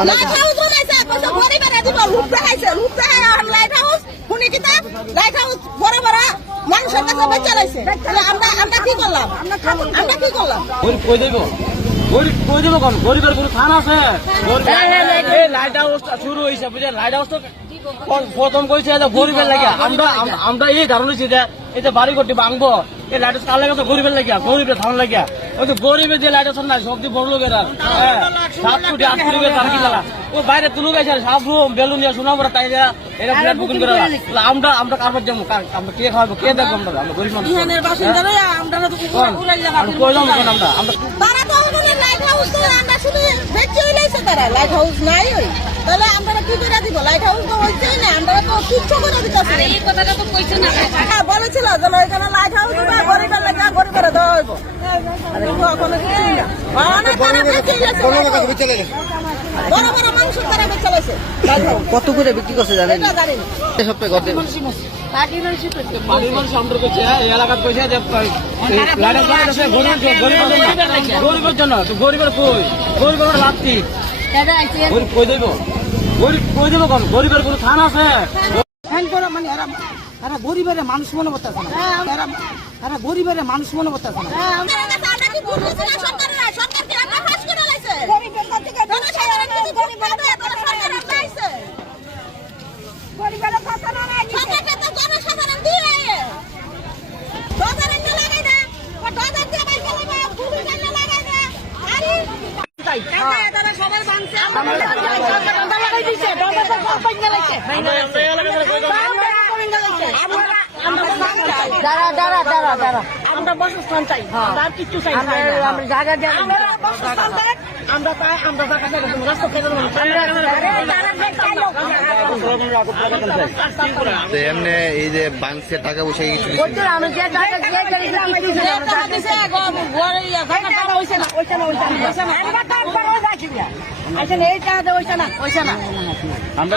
বানাইছে light house বানাইছে কইছে গরিবের দিব। লুট দেখাইছে লুট দেখাই আর লাইট হাউস শুনি কিতা লাইট হাউস বড় বড় মানুষের কাছে বেচা লাইছে তাহলে আমরা আমরা কি করলাম? আমরা কি করলাম? গরিব কই দেব? গরিব কই দেব কোন? গরিবের কোনো থান আছে? এই লাইট হাউস শুরু হইছে বুঝলেন? লাইট হাউস তো প্রথম কইছে যে গরিবের লাগে। আমরা আম- আমরা এই ধারণা ছিল যে যে বাড়ি করতে ভাঙবো এই লাইট হাউস কার লাগে? তো গরিবের লাগিয়া গরিবের ধান লাগিয়া ওই তো যে লাইট হাউস না সব দিয়ে বড় লোকের আর। হ্যাঁ, সাত কোটি আট কোটি করে দাম কি গেলা। ও বাইরে তুলু গেছে সব রুম বেলুনিয়া সোনা পড়া তাই এরা ফ্ল্যাট বুকিং করে আমরা আমরা কারবার যাব আমরা কে খাওয়াবো কে দেখব আমরা? আমরা গরিব মানুষ। আমরা কইলাম কোন আমরা। আমরা লাইট হাউস তো আমরা শুধু বেচে হইলেছে তারা। লাইট হাউস নাই ওই। তাহলে আমরা কি করে দিব? লাইট হাউস তো হইছেই না আমরা তো করে দিতেছি। এই কথাটা তো কইছে না। হ্যাঁ বলেছিল যে এখানে লাইট হাউস গরিবের লাগে গরিবের দেওয়া হইব কিন্তু ওখানে কিছুই না অনেক তারা বেচে হইলেছে বড় বড় মানুষ তারা বেচে হইছে লাইট হাউস কত করে বিক্রি করছে জানেন? সপ্তাহে কত? গরিবের জন্য গরিবের কই? গরিবের লাত্তি গরিব কই দেব? গরিব কই দেব কোন গরিবের কোনো থান আছে? মানে এরা গরিবের মানুষ মনে করতেছে না। এরা গরিবের মানুষ মনে করতেছে না আমাদের কাছে আমরা কি বুঝতেছি না সরকারের না সরকার কি আমরা ফাঁস করে লাইছে গরিবের কাছ থেকে জনসাধারণ যদি গরিব না হয় তাহলে সরকার আমরা আইছে গরিবের কথা না নাই সরকারকে তো জনসাধারণ দিয়ে ডজার এনে লাগাই না ও ডজার দিয়ে বাইক লাগাই না পুলিশ এনে লাগাই না আরে টাকা তারা সবাই বানছে আমরা লাগাই দিছে ডজার তো সব বাইক লাগাইছে দাঁড়া দাঁড়া দাঁড়া দাঁড়া আমরা বাসস্থান চাই আর কিচ্ছু চাই আমরা জায়গা আমরা বাসস্থান চাই আমরা চাই আমরা জায়গা দেন রাস্তা ফেলে এমনি এই যে বাংসে টাকা পয়সা কিছু দিচ্ছে যে জায়গা দিয়ে গেলে কিছু দিছে টাকা দিছে ঘরে টাকা হইছে না। হইছে না হইছে না হইছে না আমরা কাজ করো যাচ্ছি আইছে না এই টাকা না না আমরা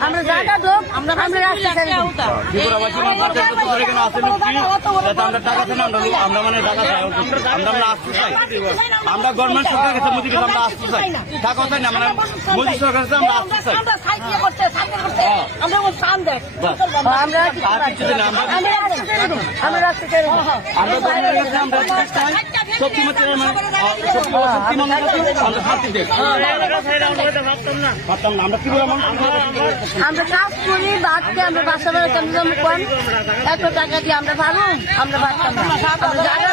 আমরা জায়গা রাস্তা ছেড়ে আসেন মানে আমরা আসতে চাই আমরা গভর্নমেন্ট সরকার কাছে মোদি আমরা আসতে চাই টাকা চাই না আমরা মোদি সরকার কাছে আমরা আসতে চাই আমরা সাইকেল করতে সাইকেল করতে আমরা কাজ করি বাদকে আমরা বাসা বেড়ে কেন কম এত টাকা দিয়ে আমরা পারব আমরা জায়গা